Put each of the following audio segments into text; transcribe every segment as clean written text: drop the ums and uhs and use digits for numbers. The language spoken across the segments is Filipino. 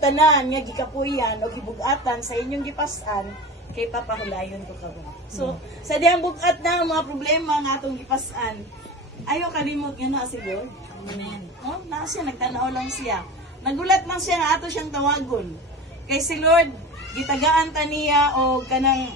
kamong tanan nga gikapuyan o gibugatan sa inyong gipasan kay papahulayon ko kamo. So sa diyang bugat na mga problema nga atong gipasan, ayo kalimot nga na si Lord. Amen. No, na siya nagtanaw lang siya. Nagulat lang siya nga ato siyang tawagon. Kay si Lord gitagaan ta niya og kanang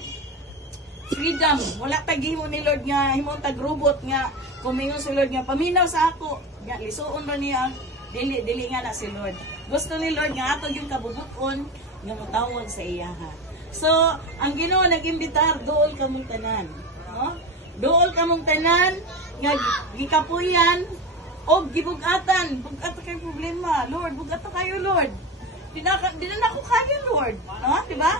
freedom. Wala tagihimo ni Lord nga himong tag robot nga kumingon si Lord nga paminaw sa ako. Nga lisuon ra niya dili nga na si Lord. Gusto ni Lord nga ato yung kabubuton nga motawag sa iya ha. So, ang Ginoo nag-imbitar dool kamong tanan, no? Dool kamong tanan nga gikapuyan og gibugatan. Bugata kay problema, Lord, bugata kayo, Lord. Di na ako kaya, Lord. No? Diba?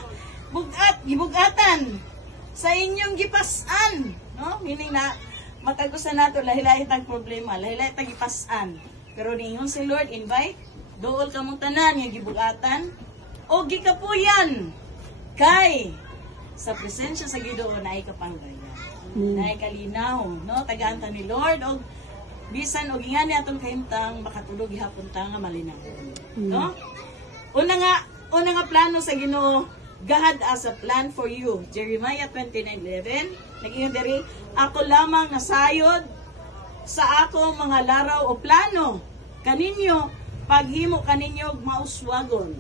Gibugatan sa inyong gipasan. No? Meaning na, matagusan nato, lahi-lahi tag problema, lahi-lahi tag gipasan. Pero ningon si Lord, invite, dool kamong tanan, nga gibugatan, o gikapuyan. Kay, sa presensya sa Ginoo na ay kapanggayan. Na ay kalinaw, no? Tagaanta ni Lord, o bisan og ingani atong kahimtang makatulog gihapon ta nga malinaw. No? Una nga plano sa Ginoo, God has a plan for you. Jeremiah 29:11, nag-ingon diri, ako lamang nasayod sa ako mga laraw o plano kaninyo paghimo kaninyo mauswagon.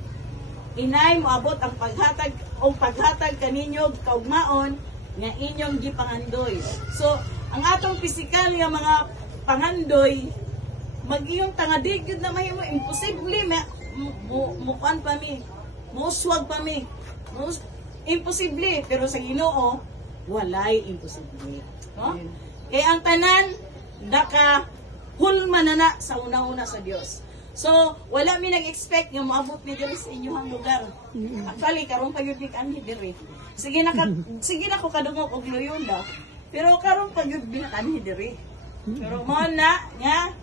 Inay moabot ang paghatag kaninyo kaugmaon nga inyong gipangandoy. So, ang atong pisikal nga mga pangandoy, mag-iyong tangadig na mahimo, imposible, mukuan pa mi, muswag pa mi, imposible, pero sa Ginoo, walay imposible. No? Kaya ang tanan, hulma na sa una-una sa Dios. So, wala mi nag-expect nga maabot ni diri sa inyong lugar. Actually, karon pa yun ni kami diri. Sige na ko kadungog og loyon da. Pero karon pa yun binakani diri. Pero mo na nga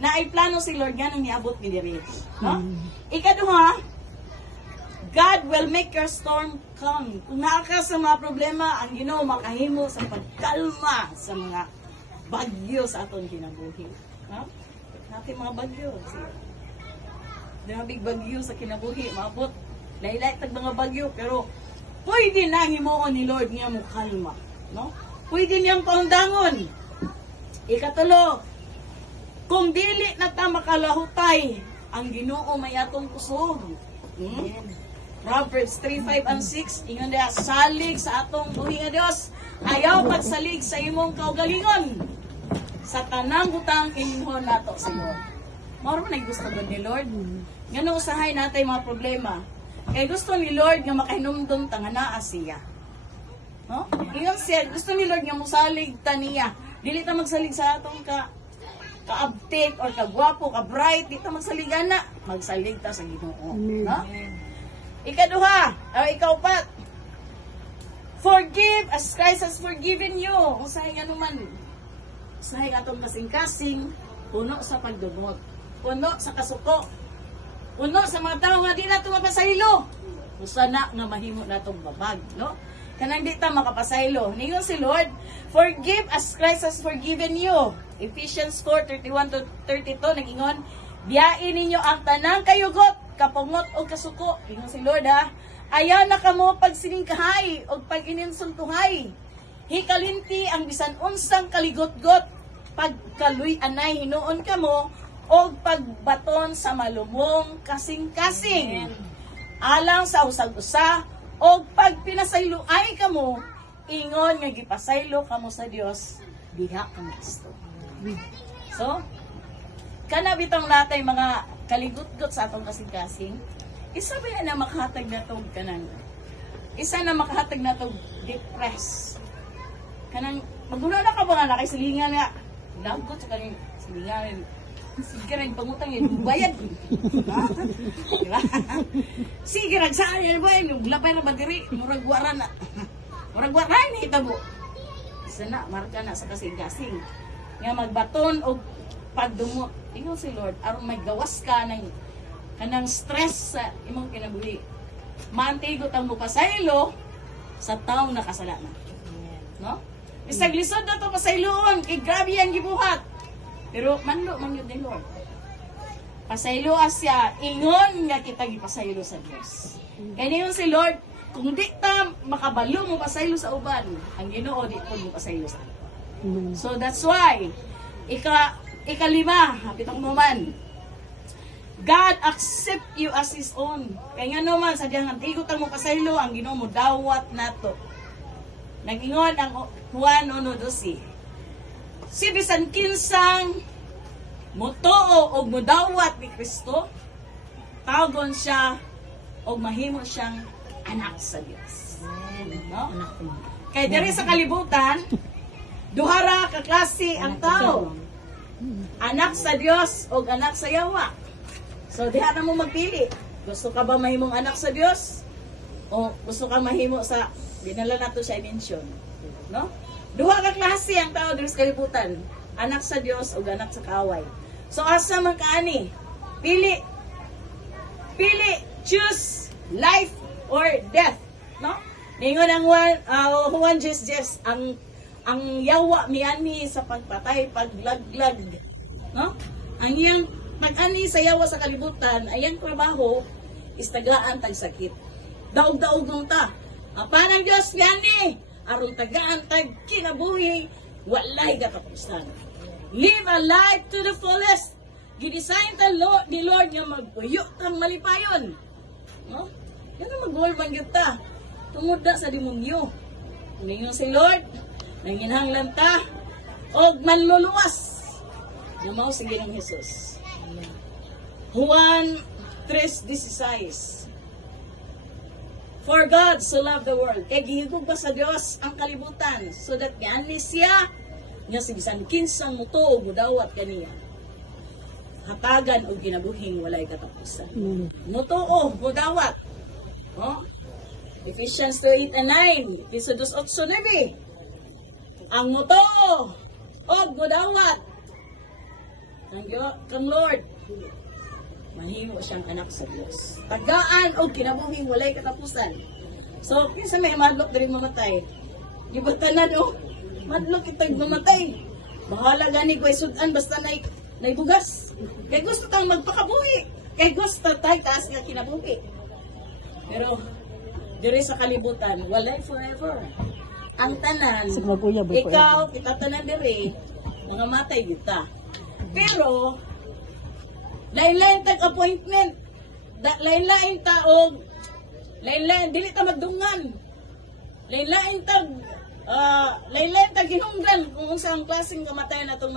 naay plano si Lord nga nang niabot ni diri. No? Ikaduha, God will make your storm calm. Kung naa ka sa mga problema, ang Ginoo makahimo sa pagkalma sa mga bagyo sa aton kinabuhi. No? Natin mga bagyo. Big bagyo sa kinabuhi, maabot. Laylay tag mga bagyo, pero pwede na himuon ni Lord nga mo kalma. No? Pwede niyang paundangon. Ikatulo, kung dili na ta makalahutay, ang Ginoo may atong kusog. Proverbs 3:5 and 6, ingon diha, salig sa atong buhi nga Dios, ayaw pagsalig sa imong kaugalingon. Sa tanang butang inhon nato sa Lord. Mao man gusto ni Lord. Ngano usahay natay mga problema. Kay gusto ni Lord nga makahinumdum ta nga naa siya. No? Ingon siya, gusto ni Lord nga mosalig ta niya. Dili ta magsalig sa atong ka-uptake or ka-gwapo, ka-bright, dito magsaligan na. Magsalig ta sa Ginoo. No? Ikaduha, ikaupat. Forgive as Christ has forgiven you. Usahay nga naman. Usahay atong kasing-kasing, puno sa pagdumot, puno sa kasuko, puno sa mga tao nga di na ito mapasaylo. Usana nga mahimo na itong babag. No? Kanang di ta makapasaylo. Ningon si Lord, forgive as Christ has forgiven you. Ephesians 4:31-32, nag-ingon, biyain ninyo ang tanang kayugot, kapungot o kasuko. Ingon si Lord ha, ayaw na kamo pagsiningkahay o pag-ininsultuhay. Hikalinti ang bisan unsang kaligot-got, pagkaluy anay hinuon kamo, o pagbaton sa malumong kasing-kasing. Alang sa usag-usa, o pagpinasaylo ay kamo, ingon nga gipasaylo kamo sa Dios, diha kamo Kristo. So, kana bitong natay mga kaligot-got sa atong kasing-kasing, isa ba yan na makahatag na itong kanang, isa na makahatag na itong depress. Kanang, magmuna na ka ba nga nakisilingan nga, lagot sa kanang silingan, sige rin pangutang yun, bayad. Diba? Sige rin, saan yan ba yun, labay na ba diri, muragwara na. Muragwara na hitabo. Isa na, marka na sa kasing-kasing. Nga magbaton o pagdumot. Ingon si Lord, aron may gawas ka ng kanang stress sa imong kinabuhi. Maantigot ang mupasaylo sa taong nakasalanan. No? Isang lisod na ito pasayloon, kay grabe yan gibuhat. Pero manlo man yun ni Lord. pasayloa siya, ingon nga kita gipasaylo sa Dios. Kaya niyon si Lord, kung di ta makabalo mo pasaylo sa uban, ang Ginoo di po mo pasaylo sa uban. So that's why, ikalima, hapit ang naman, God accept you as His own. Kaya nga naman, sa diyang antigot ang mo pasaylo, ang Ginoo mo dawat nato. Nag-ingon ang Juan 1:12. Si bisan kinsang motoo og mudawat ni Kristo, tawgon siya og mahimo siyang anak sa Dios. No? Kay diri sa kalibutan, duha ra ka klase ang tao. Anak sa Dios o anak sa yawa. So diha na mo magpili. Gusto ka ba mahimong anak sa Dios? O gusto ka mahimo sa dinala nato sa mention, no? Duha ka klase ang tao diri sa kalibutan. Anak sa Dios o anak sa kaaway. So asa man kaani? Pili, choose life or death, no? Ningon ang Juan 10:10, ang yawa miani sa pagpatay, paglaglag, no? Ang iyang pag-ani sa yawa sa kalibutan, ayang trabaho is tagaan tag sakit. Daog-daog nung ta. Apan ang Diyos miani, aron tagaan tag kinabuhi, walay katapusan. Live a life to the fullest. Gidesign ni Lord nga magpuyo kang malipayon. No? Yan ang mag-golban kita. Tumuda sa demonyo. Ninyo si Lord, nanginhanglan ta, og manluluwas. Namaw si Ginoong Jesus. Juan 3:16. For God so loved the world. Kaya gihigog ba sa Diyos ang kalibutan so that gianli siya nga si bisan kinsang muto o mudawat kaniya. Hatagan o ginabuhing walay katapusan. Muto o mudawat. Oh? Ephesians 2:8-9. Episodos 8:9. Ang muto o mudawat kang Lord, mahimo siyang anak sa Diyos. Tagaan o kinabuhing walay katapusan. So, minsan may madlok na rin mamatay. Di ba tanan o? Madlok itag mamatay. Bahala gani ko isudan basta naibugas. Kay gusto tang magpakabuhi. Kay gusto tayo taas nga kinabuhi. Pero, diri sa kalibutan, walay forever. Ang tanan, ikaw, kita tanan diri, mga matay kita. Pero, lain-lain tag-appointment. Lain-lain taog. Lain-lain, dili ta magdungan. Lain-lain tag hinungdan kung saan klaseng kamatayan na itong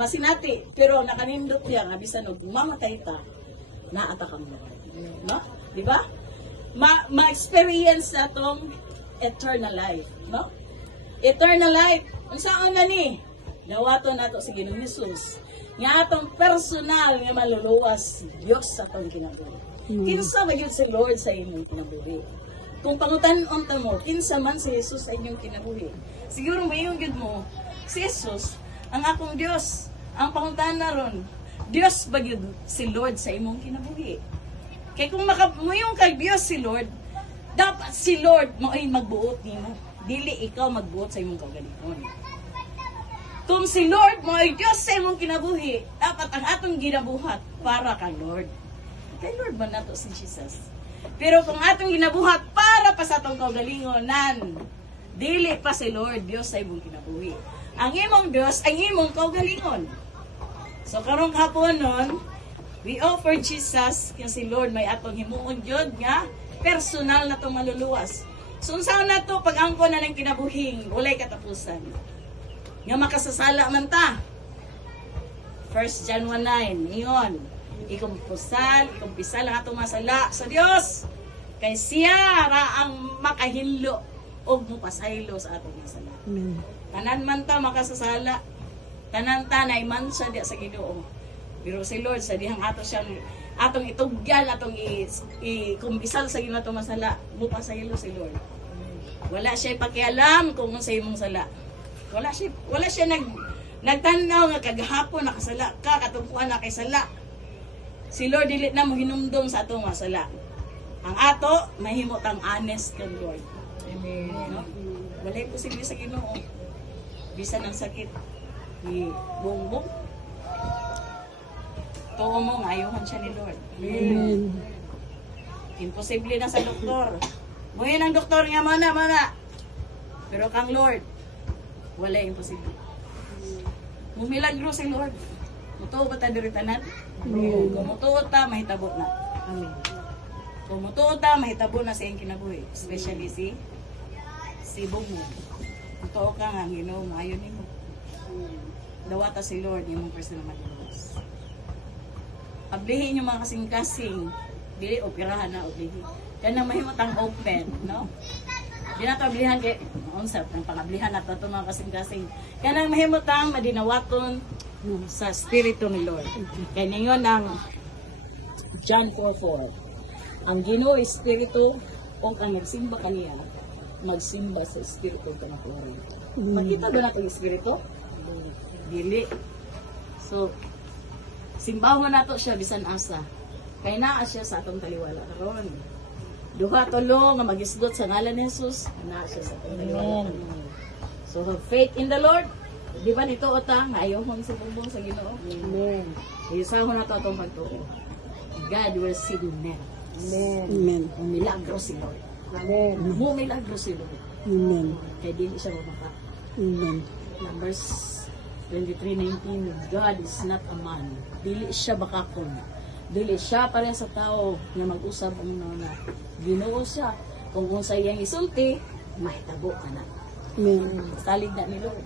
masinati. Pero nakanindot niya, nga bisan og mamatay ta, naatakang mo. No? Di ba? Ma-experience na itong eternal life. No? Eternal life. Ang saan na ni? Nawato na ito si Ginoong Jesus. Nga atong personal nga maluluwas Diyos sa atong kinabuhi. Kinsa ba yun si Lord sa inyong kinabuhi? Kung pangutan-on ta mo, kinsa man si Jesus sa inyong kinabuhi? Siguro mayroon yun mo, si Jesus, ang akong Diyos, ang pangutan na ron, Diyos ba yun si Lord sa imong kinabuhi? Kaya kung mayroon kay Diyos si Lord, dapat si Lord mo ay magbuot nimo. Dili ikaw magbuot sa imong kaugalingon. Kung si Lord mo ay Diyos sa imong kinabuhi, dapat ang atong ginabuhat para kay Lord. Kay Lord ba nato si Jesus? Pero kung atong ginabuhat para pa sa atong kaugalingonan, dili pa si Lord Diyos sa imong kinabuhi. Ang imong Diyos, ang imong kaugalingon. So karong hapon nun, we offer Jesus, kaya si Lord may atong himuon Diyod nga, personal na itong maluluwas. So saan na to pag-angko na ng kinabuhing, walay katapusan. Nga makasasala man ta. 1 John 1:9, ingon, ikumpisal ang atong masala sa Dios. Kay siya ra ang makahinlo og mupasaylo sa atong masala. Tanan man ta makasasala. Tanan ta na imansa diya sa Ginoo. Pero si Lord sa dihang ato siyang atong itugyan, atong ikumpisal sa Ginoo atong masala, mupasaylo si Lord. Wala siya pakialam kung sa imong sala. Wala siya nagtanaw nga kagahapon nakasala ka, katungkuan na kay sala. Si Lord dili na mo hinumdum sa atong masala. Ang ato mahimot ang honest kang Lord. Amen. No? Walay posible sa Ginoo. Bisan ang sakit ni bongbong. Ituo mo nga ayohan siya ni Lord. Amen. Imposible na sa doktor. Muhin ang doktor nga mana. Pero kang Lord, wala imposible. Mumilagro si Lord. Mutuo ba ta diri tanan? Kung mutuo ta, mahitabo na. Amen. Kung mutuo ta, mahitabo na sa iyong kinabuhi. Especially si Bumo. Mutuo ka nga, Ginoo, maayon nimo. Dawata si Lord, yung mga personal mag-iwas. Ablihin yung mga kasing-kasing. Dili, operahan na, oblihin. Yan ang mahimotang open, no? Di na ito ablihan kay, unsap, ng pangablihan na ito mga kasing-kasing. Yan ang mahimotang madinawaton sa Espiritu ni Lord. Kaya ningon ang John 4:4. Ang Ginoo Espiritu, o ang nagsimba kaniya, magsimba sa Espiritu ka na kuwarin. Makita ba natin Espiritu? Dili. So, simbahon nato siya bisan asa. Kay naa siya sa atong taliwala karon. Duha tulo nga magisgot sa ngalan ni Jesus, naa siya sa atong taliwala. So, have faith in the Lord. Di ba nito utang ayaw mo sa bubong sa Ginoo? Amen. Isahon nato atong pagtuo. God will see you now. Amen. Amen. Ang milagro si Lord. Amen. Mo milagro si Lord. Amen. Kaya di siya mamaka. Amen. Numbers 23:19, God is not a man. Dili siya bakakon. Dili siya pareha sa tao nga mag-usab ang mga Ginoo siya. Kung sa iyang isulti, mahitabo ka na. Amen. Salig na ni Lord.